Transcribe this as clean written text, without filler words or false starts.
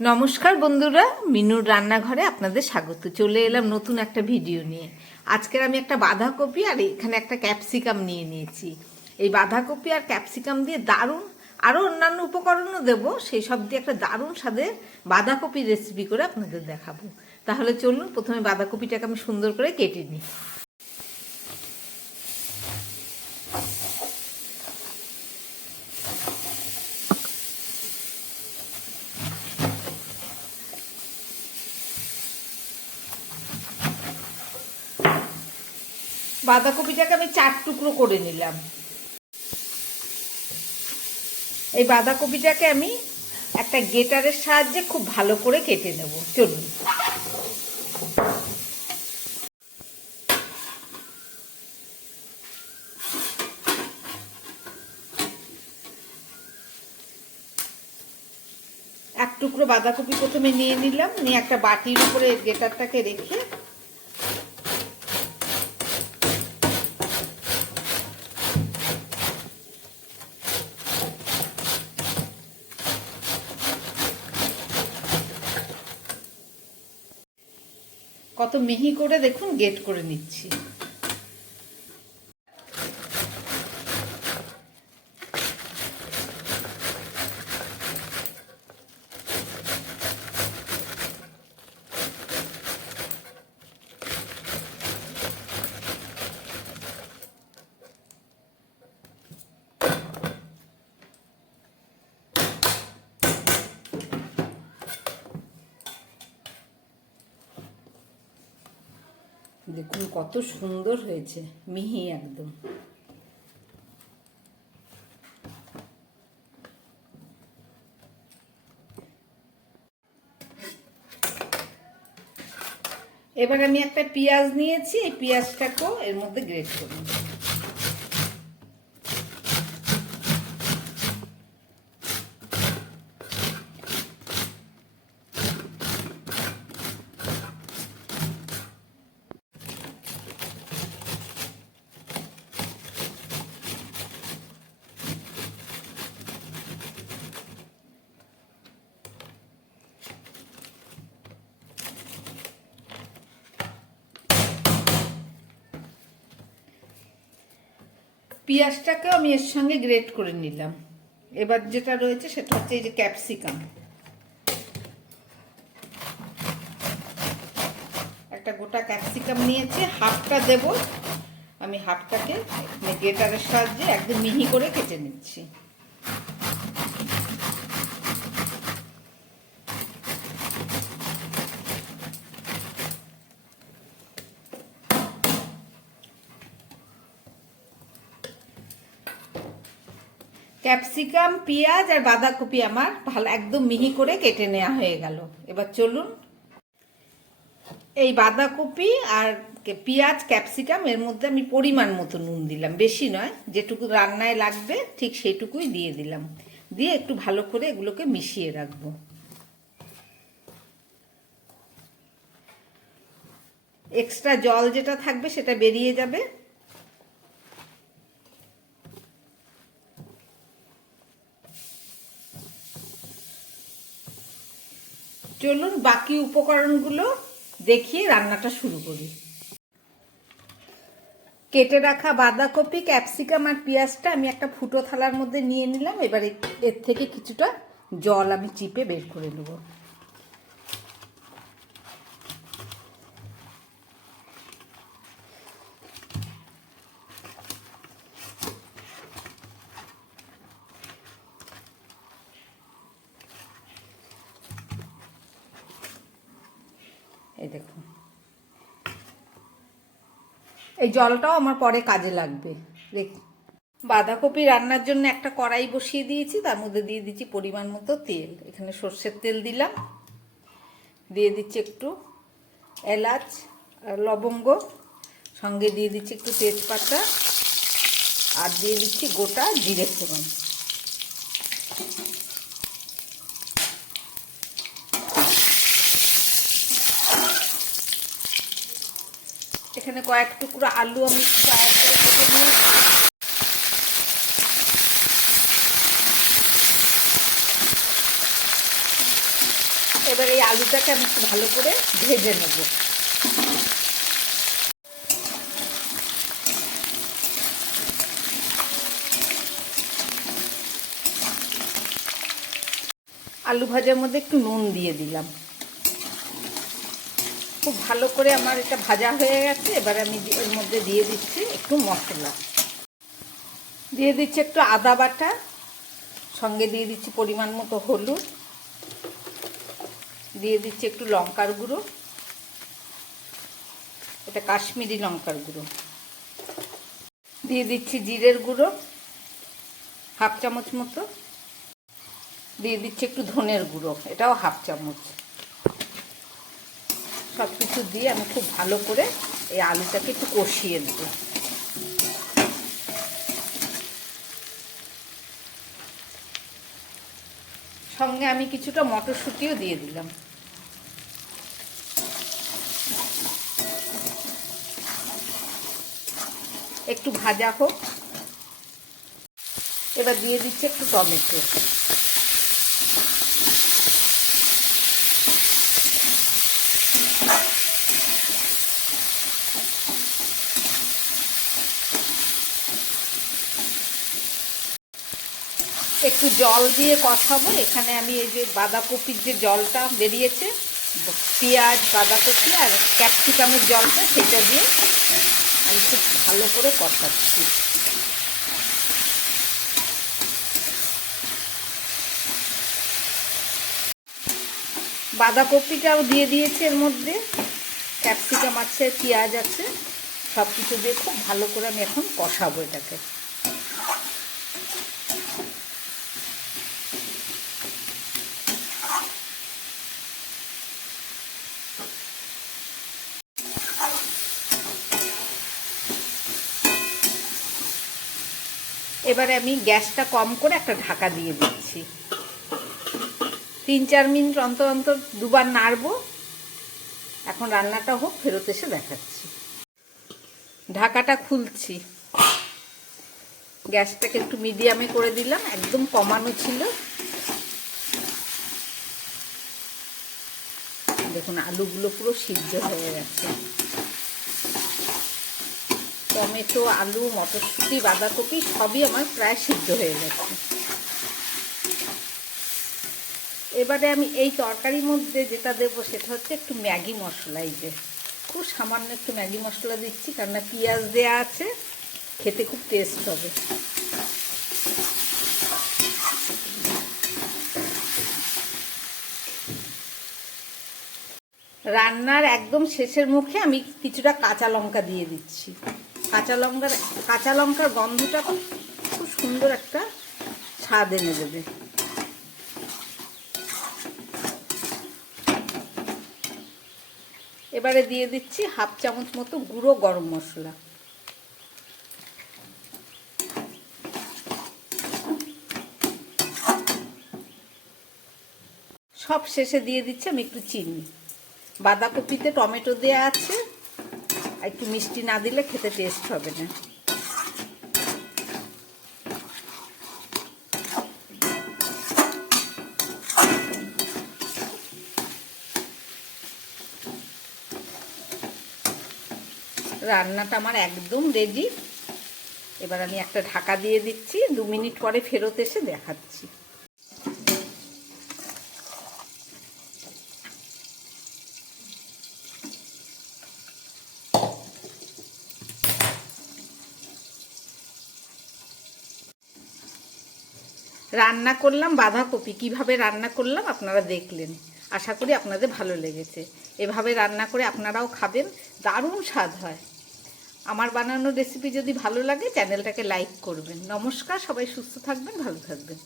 নমস্কার বন্ধুরা, মিনুর রান্নাঘরে আপনাদের স্বাগত। চলে এলাম নতুন একটা ভিডিও নিয়ে। আজকের আমি একটা বাঁধাকপি আর এখানে একটা ক্যাপসিকাম নিয়ে নিয়েছি। এই বাঁধাকপি আর ক্যাপসিকাম দিয়ে দারুণ, আরও অন্যান্য উপকরণও দেবো, সেই সব দিয়ে একটা দারুণ স্বাদের বাঁধাকপির রেসিপি করে আপনাদের দেখাবো। তাহলে চলুন, প্রথমে বাঁধাকপিটাকে আমি সুন্দর করে কেটে নিই। বাঁধাকপিটাকে আমি 4 টুকরো করে নিলাম। এই বাঁধাকপিটাকে আমি একটা গ্রেটারের সাহায্যে খুব ভালো করে কেটে নেব। চলুন। এক টুকরো বাঁধাকপি প্রথমে নিয়ে নিলাম, নিয়ে একটা বাটির উপরে গ্রেটারটাকে রেখে কত মিহি করে দেখুন গ্রেট করে নিচ্ছি। দেখুন কত সুন্দর হয়েছে, মিহি একদম। এবার আমি একটা পেঁয়াজ নিয়েছি, এই পেঁয়াজটাকেও এর মধ্যে গ্রেট করব। পেঁয়াজটাকেও আমি এর সঙ্গে গ্রেট করে নিলাম। এবার যেটা রয়েছে সেটা হচ্ছে এই যে ক্যাপসিকাম। একটা গোটা ক্যাপসিকাম নিয়েছি, হাফটা দেব আমি। হাফটাকে গ্রেটারের সাহায্যে একদম মিহি করে কেটে নিচ্ছি। ক্যাপসিকাম, পেঁয়াজ আর বাঁধাকপি আমার ভালো একদম মিহি করে কেটে নেওয়া হয়ে গেল। এবার চলুন, এই বাঁধাকপি আর পেঁয়াজ, ক্যাপসিকাম এর মধ্যে আমি পরিমাণ মতো নুন দিলাম, বেশি নয়, যেটুকু রান্নায় লাগবে ঠিক সেইটুকুই দিয়ে দিলাম। দিয়ে একটু ভালো করে এগুলোকে মিশিয়ে রাখবো। এক্সট্রা জল যেটা থাকবে সেটা বেরিয়ে যাবে। চলুন বাকি উপকরণগুলো দেখিয়ে রান্নাটা শুরু করি। কেটে রাখা বাঁধাকপি, ক্যাপসিকাম আর পেঁয়াজটা আমি একটা ফুটো থালার মধ্যে নিয়ে নিলাম। এবার এর থেকে কিছুটা জল আমি চিপে বের করে নেব। এই দেখুন, এই জলটাও আমার পরে কাজে লাগবে। বাঁধাকপি রান্নার জন্য একটা কড়াই বসিয়ে দিয়েছি, তার মধ্যে দিয়ে দিচ্ছি পরিমাণ মতো তেল। এখানে সর্ষের তেল দিলাম, দিয়ে দিচ্ছি একটু এলাচ আর লবঙ্গ, সঙ্গে দিয়ে দিচ্ছি একটু তেজপাতা, আর দিয়ে দিচ্ছি গোটা জিরে ফোড়ন। এখানে কয়েক টুকরো আলু আমি ফ্রাই করে কেটে নিয়েছি। এবার এই আলুটাকে আমি একটু ভালো করে ভেজে নেব। আলু ভাজার মধ্যে একটু নুন দিয়ে দিলাম। খুব ভালো করে আমার এটা ভাজা হয়ে গেছে। এবার আমি এর মধ্যে দিয়ে দিচ্ছি একটু মশলা, দিয়ে দিচ্ছি একটু আদা বাটা, সঙ্গে দিয়ে দিচ্ছি পরিমাণ মতো হলুদ, দিয়ে দিচ্ছি একটু লঙ্কার গুঁড়ো, এটা কাশ্মীরি লঙ্কার গুঁড়ো, দিয়ে দিচ্ছি জিরের গুঁড়ো হাফ চামচ মতো, দিয়ে দিচ্ছি একটু ধনের গুঁড়ো, এটাও হাফ চামচ। সব কিছু দিয়ে আমি খুব ভালো করে এই আলুটাকে একটু কষিয়ে নেব। সঙ্গে আমি কিছুটা মটরশুঁটিও দিয়ে দিলাম। একটু ভাজা হোক। এবার দিয়ে দিচ্ছি একটু টমেটো। একটু জল দিয়ে কষাবো। এখানে আমি এই যে বাঁধাকপির যে জলটা বেরিয়েছে, পেঁয়াজ, বাঁধাকপি আর ক্যাপসিকামের জলটা, সেটা দিয়ে আমি খুব ভালো করে কষাচ্ছি। বাঁধাকপিটাও দিয়ে দিয়েছে এর মধ্যে, ক্যাপসিকাম আছে, পেঁয়াজ আছে, সব কিছু দিয়ে খুব ভালো করে আমি এখন কষাবো এটাকে। এবারে আমি গ্যাসটা কম করে একটা ঢাকা দিয়ে দিচ্ছি। 3-4 মিনিট অন্তর অন্তর দুবার নাড়বো। এখন রান্নাটা হোক, ফেরত এসে দেখাচ্ছি। ঢাকাটা খুলছি। গ্যাসটাকে একটু মিডিয়ামে করে দিলাম, একদম কমানো ছিল। দেখুন আলুগুলো পুরো সিদ্ধ হয়ে গেছে। টমেটো, আলু, মটরশুঁটি, বাঁধাকপি সবই আমার প্রায় সিদ্ধ হয়ে গেছে। এবারে আমি এই তরকারির মধ্যে যেটা দেবো সেটা হচ্ছে একটু ম্যাগি মশলা। এই যে খুব সামান্য একটু ম্যাগি মশলা দিচ্ছি, কেননা পেঁয়াজ দেওয়া আছে, খেতে খুব টেস্ট হবে। রান্নার একদম শেষের মুখে আমি কিছুটা কাঁচা লঙ্কা দিয়ে দিচ্ছি। কাঁচা লঙ্কার গন্ধটা খুব সুন্দর একটা স্বাদ এনে দেবে। এবারে দিয়ে দিচ্ছি হাফ চামচ মতো গুঁড়ো গরম মশলা। সব শেষে দিয়ে দিচ্ছি আমি একটু চিনি। বাঁধাকপিতে টমেটো দেওয়া আছে, একটু মিষ্টি না দিলে খেতে টেস্ট হবে না। রান্নাটা আমার একদম রেডি। এবার আমি একটা ঢাকা দিয়ে দিচ্ছি, 2 মিনিট পরে ফেরত এসে দেখাচ্ছি। রান্না করলাম বাঁধাকপি, কিভাবে রান্না করলাম আপনারা দেখলেন। আশা করি আপনাদের ভালো লেগেছে। এভাবে রান্না করে আপনারাও খাবেন, দারুণ স্বাদ হয়। আমার বানানো রেসিপি যদি ভালো লাগে চ্যানেলটাকে লাইক করবেন। নমস্কার, সবাই সুস্থ থাকবেন, ভালো থাকবেন।